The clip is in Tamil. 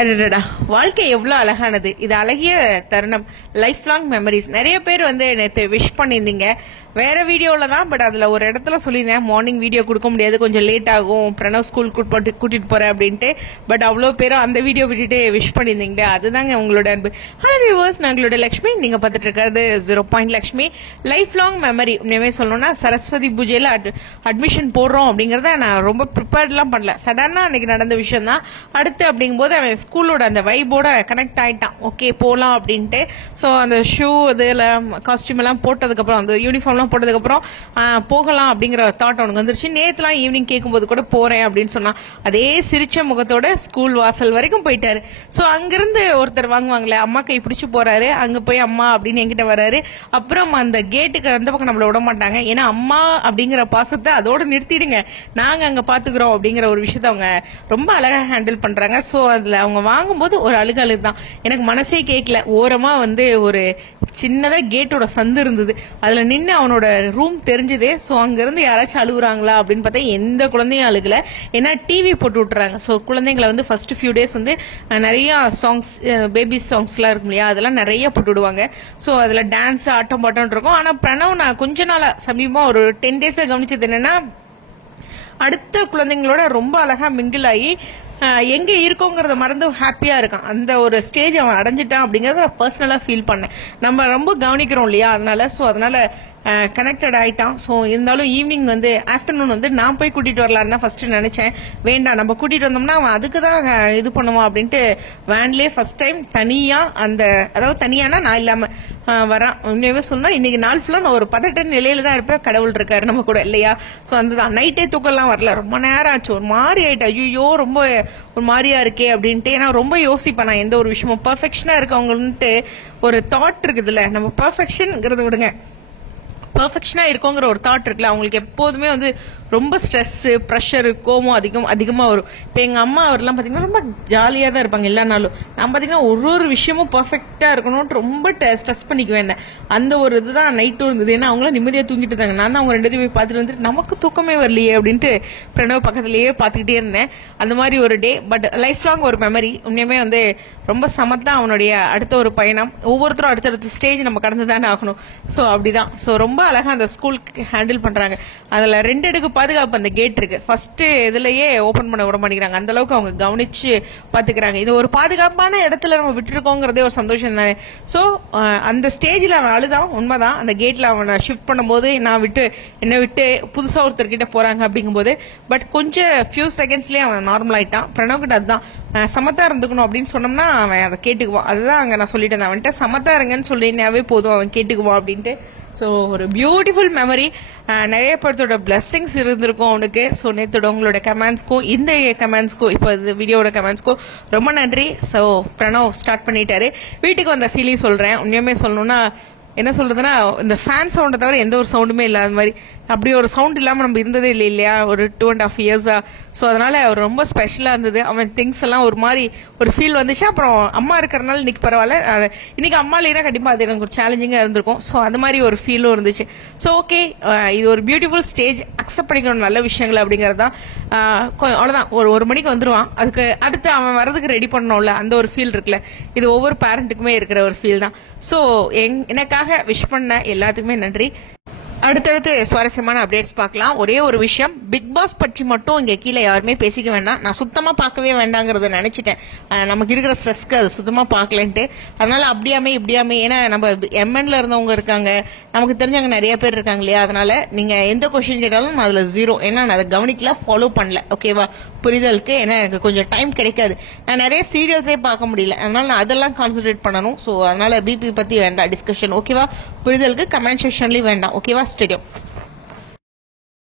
அடடா, வாழ்க்கை எவ்வளோ அழகானது. இது அழகிய தருணம், லைஃப் லாங் மெமரிஸ். நிறைய பேர் நேற்று விஷ் பண்ணியிருந்தீங்க வேற வீடியோவில் தான். பட் அதில் ஒரு இடத்துல சொல்லியிருந்தேன் மார்னிங் வீடியோ கொடுக்க முடியாது, கொஞ்சம் லேட் ஆகும், பிரணவ் ஸ்கூல் கூட்டிட்டு போறேன் அப்படின்ட்டு. பட் அவ்வளோ பேரும் அந்த வீடியோ விட்டுட்டு விஷ் பண்ணியிருந்தீங்க. அதுதாங்க உங்களோட அன்பு. ஹலோ வியூவர்ஸ், நான் உங்களோட லக்ஷ்மி. நீங்கள் பார்த்துட்டு இருக்கிறது 0 லக்ஷ்மி. Life long memory. உண்மையுமே சொல்லணும்னா சரஸ்வதி பூஜையில் அட்மிஷன் போடுறோம் அப்படிங்கிறத நான் ரொம்ப ப்ரிப்பேர்ட்லாம் பண்ணல. சடனாக அன்னைக்கு நடந்த விஷயம் தான். அடுத்து அப்படிங்கும்போது அவன் ஸ்கூலோட அந்த வைபோட கனெக்ட் ஆயிட்டான். ஓகே போகலாம் அப்படின்ட்டு. ஸோ அந்த ஷூ இதெல்லாம் காஸ்டியூம் எல்லாம் போட்டதுக்கப்புறம், அந்த யூனிஃபார்ம்லாம் போட்டதுக்கப்புறம் போகலாம் அப்படிங்கிற தாட் அவனுக்கு வந்துருச்சு. நேற்றுலாம் ஈவினிங் கேட்கும்போது கூட போறேன் அப்படின்னு சொன்னான். அதே சிரிச்ச முகத்தோட ஸ்கூல் வாசல் வரைக்கும் போயிட்டாரு. ஸோ அங்கிருந்து ஒருத்தர் வாங்குவாங்களே, அம்மா கை பிடிச்சி போறாரு. அங்க போய் அம்மா அப்படின்னு என்கிட்ட வராரு. அப்புறம் அந்த கேட்டுக்கு அந்த பக்கம் நம்மள விட மாட்டாங்க. ஏன்னா அம்மா அப்படிங்கிற பாசத்தை அதோட நிறுத்திடுங்க, நாங்க அங்க பாத்துக்கிறோம் அப்படிங்கிற ஒரு விஷயத்த அவங்க ரொம்ப அழகா ஹேண்டில் பண்றாங்க. ஸோ அதுல அவங்க வாங்கும்போது ஒரு அழுகு தான். எனக்கு மனசே கேட்கல. ஓரமா ஒரு சின்னதா கேட்டோட சந்து இருந்தது, அதுல நின்று அவனோட ரூம் தெரிஞ்சதே. ஸோ அங்கிருந்து யாராச்சும் அழுகுறாங்களா அப்படின்னு பார்த்தா எந்த குழந்தையும் அழுகல. ஏன்னா டிவி போட்டு விட்டுறாங்க. ஸோ குழந்தைங்களை ஃபர்ஸ்ட் ஃபியூ டேஸ் நிறைய சாங்ஸ், பேபி சாங்ஸ்லாம் இருக்கும் இல்லையா, அதெல்லாம் நிறைய போட்டு விடுவாங்க. ஸோ அதுல டான்ஸ் ஆட்டம் பாட்டம் இருக்கும். ஆனா பிரணவ் நான் கொஞ்ச நாளா சமீபமா ஒரு 10 டேஸா கவனிச்சது என்னன்னா, அடுத்த குழந்தைங்களோட ரொம்ப அழகா மிங்கிள் ஆகி எங்க இருக்கோங்கிறத மறந்து ஹாப்பியா இருக்கான். அந்த ஒரு ஸ்டேஜ் அவன் அடைஞ்சிட்டான் அப்படிங்கறத நான் பர்சனலா ஃபீல் பண்ணேன். நம்ம ரொம்ப கவனிக்கிறோம் இல்லையா, அதனால கனெக்டட் ஆயிட்டான். ஸோ இருந்தாலும் ஈவினிங் ஆஃப்டர்நூன் நான் போய் கூட்டிட்டு வரலான்னு தான் ஃபர்ஸ்ட் நினைச்சேன். வேண்டாம், நம்ம கூட்டிட்டு வந்தோம்னா அவன் அதுக்கு தான் இது பண்ணுவான் அப்படின்ட்டு வேன்லேயே ஃபர்ஸ்ட் டைம் தனியா, அதாவது தனியானா நான் இல்லாம வரான். உண்மையாவே சொன்னா இன்னைக்கு நாள் ஃபுல்லா நான் ஒரு பதட்ட நிலையில தான் இருப்பேன். கடவுள் இருக்காரு நம்ம கூட இல்லையா. ஸோ அதுதான் நைட்டே தூக்கம்லாம் வரல, ரொம்ப நேரம் ஆச்சு. ஒரு மாதிரி ஆயிட்டா, ஐயோ ரொம்ப ஒரு மாதிரியா இருக்கே அப்படின்ட்டு. ஏன்னா ரொம்ப யோசிப்பேன் நான் எந்த ஒரு விஷயமும் பர்ஃபெக்ஷனா இருக்கவங்கன்ட்டு ஒரு தாட் இருக்குதுல்ல. நம்ம பர்ஃபெக்ஷன்ங்கிறத விடுங்க, பர்ஃபெக்ஷனா இருக்கோங்கிற ஒரு தாட் இருக்குல்ல, அவங்களுக்கு எப்போதுமே ரொம்ப ஸ்ட்ரெஸ், ப்ரெஷர், கோவம் அதிகமா வரும். இப்போ எங்க அம்மா அவர்லாம் பாத்தீங்கன்னா ரொம்ப ஜாலியா தான் இருப்பாங்க எல்லா நாளும். நான் பாத்தீங்கன்னா ஒரு விஷயமும் பர்ஃபெக்டா இருக்கணும்னு ரொம்ப ஸ்ட்ரெஸ் பண்ணிக்குவேன். அந்த ஒரு இதுதான் நைட்டும் இருந்தது. ஏன்னா அவங்களாம் நிம்மதியா தூங்கிட்டு இருந்தாங்க. நான் தான் அவங்க 2 போய் பார்த்துட்டு வந்துட்டு நமக்கு தூக்கமே வரலையே அப்படின்ட்டு பிரணவ் பக்கத்துலயே பார்த்துக்கிட்டே இருந்தேன். அந்த மாதிரி ஒரு டே. பட் லைஃப் லாங் ஒரு மெமரி. உண்மையுமே ரொம்ப சமத்தா அவனுடைய அடுத்த ஒரு பயணம். ஒவ்வொருத்தரும் அடுத்தடுத்த ஸ்டேஜ் நம்ம கடந்து தானே ஆகணும். ஸோ அப்படிதான். ஸோ ரொம்ப அழகா அந்த ஸ்கூலுக்கு ஹேண்டில் பண்றாங்க. அதுல 2 அடுக்கு பாதுகாப்பு அந்த கேட் இருக்கு. ஃபர்ஸ்ட் இதுலயே ஓபன் பண்ண விட மாட்டேங்கிறாங்க. அந்த அளவுக்கு அவங்க கவனிச்சு பாத்துக்கிறாங்க. இது ஒரு பாதுகாப்பான இடத்துல நம்ம விட்டுருக்கோங்கிறதே ஒரு சந்தோஷம் தானே. ஸோ அந்த ஸ்டேஜ்ல அவன் அழுதான், உண்மைதான். அந்த கேட்ல அவனை ஷிஃப்ட் பண்ணும்போது என்னை விட்டு புதுசா ஒருத்தர்கிட்ட போறாங்க அப்படிங்கும்போது, பட் கொஞ்சம் ஃபியூ செகண்ட்ஸ்லயே அவன் நார்மல் ஆயிட்டான். பிரணவ் கிட்ட அதுதான் சமத்தா இருந்துக்கணும் அப்படின்னு சொன்னோம்னா அவன் அதை கேட்டுக்குவான். அதுதான் அங்க நான் சொல்லிட்டு இருந்தேன், அவன்கிட்ட சமத்தா இருங்கன்னு சொல்லினாவே போதும், அவன் கேட்டுக்குவான் அப்படின்ட்டு. ஸோ ஒரு பியூட்டிஃபுல் மெமரி. நிறைய பேர்த்தோட பிளெஸிங்ஸ் இருந்திருக்கும் அவனுக்கு. ஸோ நேற்றோட உங்களோட கமெண்ட்ஸ்க்கும் இந்த கமெண்ட்ஸ்க்கும் இப்போ வீடியோட கமெண்ட்ஸ்க்கும் ரொம்ப நன்றி. ஸோ பிரணவ் ஸ்டார்ட் பண்ணிட்டாரு. வீட்டுக்கு வந்த ஃபீலிங் சொல்றேன். உண்மையுமே சொல்லணும்னா என்ன சொல்றதுன்னா, இந்த ஃபேன் சவுண்டை தவிர எந்த ஒரு சவுண்டுமே இல்லாத மாதிரி, அப்படி ஒரு சவுண்ட் இல்லாம நம்ம இருந்ததே இல்லை இல்லையா ஒரு 2.5 இயர்ஸா. ஸோ அதனால அவர் ரொம்ப ஸ்பெஷலா இருந்தது. அவன் திங்ஸ் எல்லாம் ஒரு மாதிரி ஒரு ஃபீல் வந்துச்சு. அப்புறம் அம்மா இருக்கிறனால இன்னைக்கு பரவாயில்ல. இன்னைக்கு அம்மா இல்லைன்னா கண்டிப்பா அது எனக்கு ஒரு சேலஞ்சிங்கா இருந்திருக்கும். ஸோ அது மாதிரி ஒரு ஃபீலும் இருந்துச்சு. ஸோ ஓகே, இது ஒரு பியூட்டிஃபுல் ஸ்டேஜ். அக்செப்ட் பண்ணிக்கணும் நல்ல விஷயங்கள் அப்படிங்கிறது தான். அவ்வளவுதான். ஒரு மணிக்கு வந்துருவான். அதுக்கு அடுத்து அவன் வரதுக்கு ரெடி பண்ணணும்ல, அந்த ஒரு ஃபீல் இருக்குல்ல, இது ஒவ்வொரு பேரண்ட்டுக்குமே இருக்கிற ஒரு ஃபீல் தான். ஸோ எனக்காக விஷ் பண்ண எல்லாத்துக்குமே நன்றி. அடுத்தடுத்து சுவாரஸ்யமான அப்டேட்ஸ் பார்க்கலாம். ஒரே ஒரு விஷயம், பிக் பாஸ் பற்றி மட்டும் இங்க கீழே யாருமே பேசிக்க வேண்டாம். நான் சுத்தமா பார்க்கவே வேண்டாங்கிறத நினைச்சிட்டேன். நமக்கு இருக்கிற ஸ்ட்ரெஸ்க்கு அது சுத்தமா பார்க்கலன்ட்டு. அதனால அப்படியாமே இப்படியாமே, ஏன்னா நம்ம எம்என்ல இருந்தவங்க இருக்காங்க, நமக்கு தெரிஞ்சவங்க நிறைய பேர் இருக்காங்க இல்லையா. அதனால நீங்க எந்த கொஸ்டின் கேட்டாலும் நான் அதுல 0. ஏன்னா நான் அதை கவனிக்கல, ஃபாலோ பண்ணல. ஓகேவா, புரிதலுக்கு. ஏன்னா எனக்கு கொஞ்சம் டைம் கிடைக்காது. நான் நிறைய சீரியல்ஸே பார்க்க முடியல. அதனால நான் அதெல்லாம் கான்சென்ட்ரேட் பண்ணணும். ஸோ அதனால பிபி பத்தி வேண்டாம் டிஸ்கஷன். ஓகேவா, புரிதலுக்கு கமெண்ட் செக்ஷன்லயும் வேண்டாம். ஓகேவா, ஸ்டேடியம்.